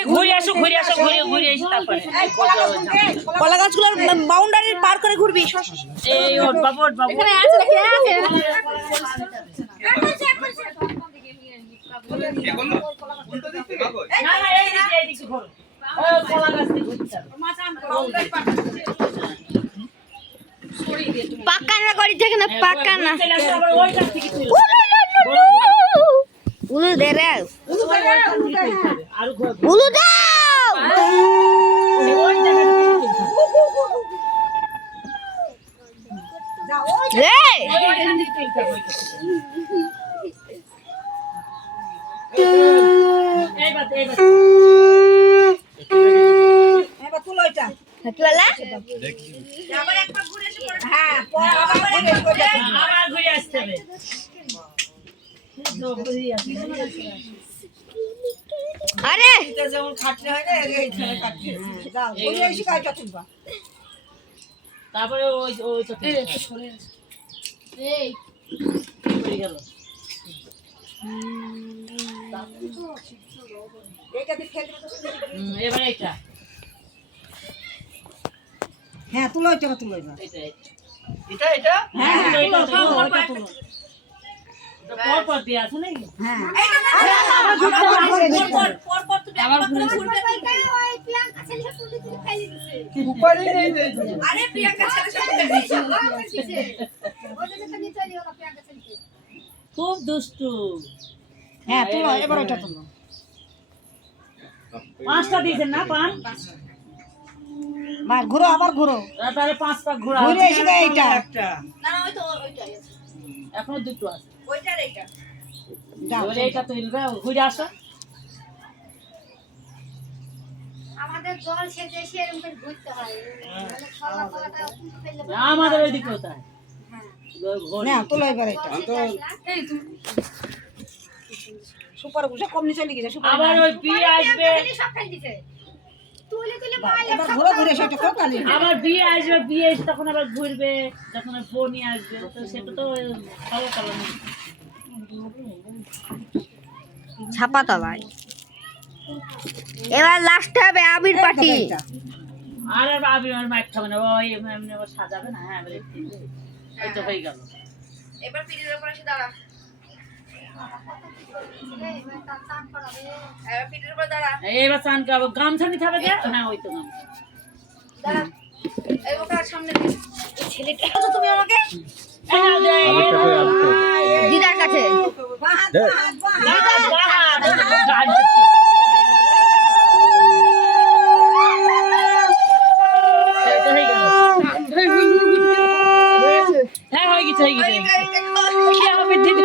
আগে ঘুরে আসো ঘুরে এসে তারপরে কলা গাছগুলোর বাউন্ডারি পার করে ঘুরবি। এই ওট বাবু এখানে আছে কে আছে না না এইদিকে ঘোরো কলা গাছ দিয়ে ঘুরতে পাক্কা না করি থেকে না পাক্কা না আবার ওই গাছ থেকে তুলো উলু দে রে আর ঘোরো উলু দাও ওই জায়গাটা রে এবার তুলো এটা। হাতওয়ালা আবার একবার ঘুরে এসে পড়ে। হ্যাঁ, আবার আবার ঘুরে আসতে হবে আরে এটা যেমন খাটলে হয় না এইখানে কাটলে। যাও, ঘুরে এসে কাজটা তুলবা। তারপরে ওই তো এই পড়ে গেল এইটাতে ফেলবে তো। এবার এটা হ্যাঁ, তুলো এটা, তুলো এটা। এটা হ্যাঁ, হ্যাঁ, এটা তুলো, এটা তুলো। পর দিয়ে আছে নাকি হ্যাঁ। পর তুমি আবার ঘুরবে ওই প্রিয়াঙ্কা ছেলে তুলি তুলি খাইয়ে দিছে আরে প্রিয়াঙ্কা ছেলে সাথে দিয়েছে। ওদের কাছে নিয়ে চলে গেল প্রিয়াঙ্কা ছেলে খুব দুষ্টু হ্যাঁ, তুলো, এবার ওটা তুলো। পাঁচটা দিয়েছেন না পান মার ঘুরো, আবার ঘুরো। তাহলে 5 পাক ঘোরা ঘুরে এসে তো এইটা। না না ওই তো ওইটাই আছে এখনো দুটো আছে ওইটার এইটা। যাও, এবারে এটা তুলবে ঘুরে আসো আমাদের জল সেজে এসে এরকম করে ঘুরতে হয় মানে খাওয়া খাওয়াটা কিন্তু ফেললে আমাদের ওইদিকে কোথায় না, তুলো এবার এটা। এই তুমি সুপার বুঝে কম নিচে লিখে যায়, সুপার। আবার ওই বিয়ে আসবে সব খাই দিছে তুলে তুলে বাইরে এবার ঘুরে ঘুরে সেটা করো তাহলে। আবার বিয়ে আসবে বিয়ে এসে তখন আবার ঘুরবে যখন বোনই আসবে তো সেটা তো ভালো কালো না ছাপা তো ভাই এবার লাস্ট হবে আবির পার্টি আর আবি আর মাইক খাবে না ওই এমনি আবার সাজাবে না হ্যাঁ বলে এই তো হয়ে গেল এবার পিঠের উপর এসে দাঁড়া। এবার পিঠের উপর দাঁড়া। এবার চান খাবো গামছা নিতে হবে যে হ্যাঁ ওই তো গামছা দাঁড়া। এই ওটা সামনে দে। এই ছেলেটা তো তুমি আমাকে এই নাও দে, এই নাও। দিদার কাছে বাঁ হাত, বাঁ হাত, বাঁ হাত। হ্যাঁ হয়ে গেছে কি হবে দিদি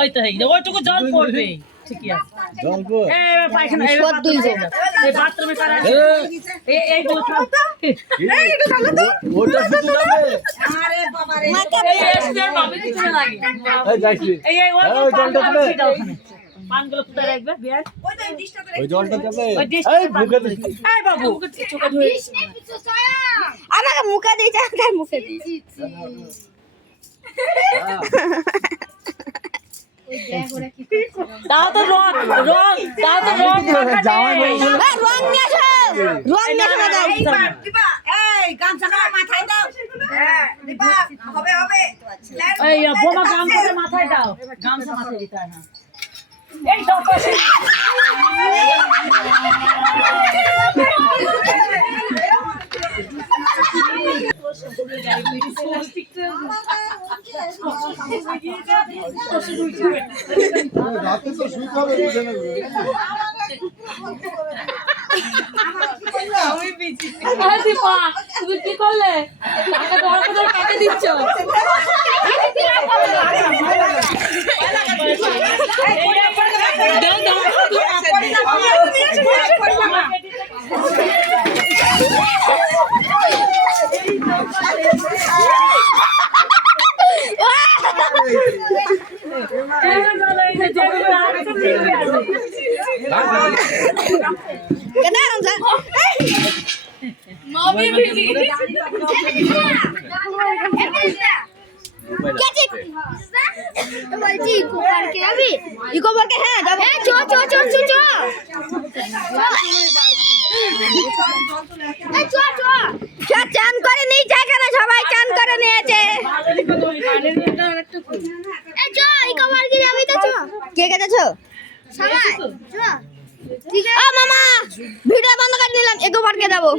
ওই তো হয়ে গেছে ওইটুকু জল পড়বে ঠিকই আছে এই পায়খানা এই বাথরুমে কারা এই গুলো খাও আরে বাবা রে। এই এসে বাবা কিছু লাগে এই ওই জলটা পানগুলো কোথায় রাখবে বিয়ার ওই তো এই ডিশটা তো ওই জলটা যাবে ওই ডিশ এই মুখে দিস এই বাবু চোখে ধরে আমাকে মুখে দিয়েছে আমাকে মুখে দিয়েছে দাও তো রং দাও তো রং জামাই বউ রং নিয়ে আসো রং নিয়ে আসো দাও এইবার দিবা। এই গামছাটা মাথায় দাও। হ্যাঁ, দিবা। হবে হবে। এই বোমা গামছা মাথায় দাও গামছা মাথায় দিতে হয় না এই দাও পাশে রাতে তো শুই খাবে বুঝে নেবে তুমি কি করলে টাকা দেওয়ার পর কেটে দিচ্ছ বলছি ইকো পার্কে যাবি ইকো পার্কে হ্যাঁ যাবো চো চো চো চো চো আছে কে গেছো সবাই ও মামা ভিডিও বন্ধ করে দিলাম এগো পার্কে যাবো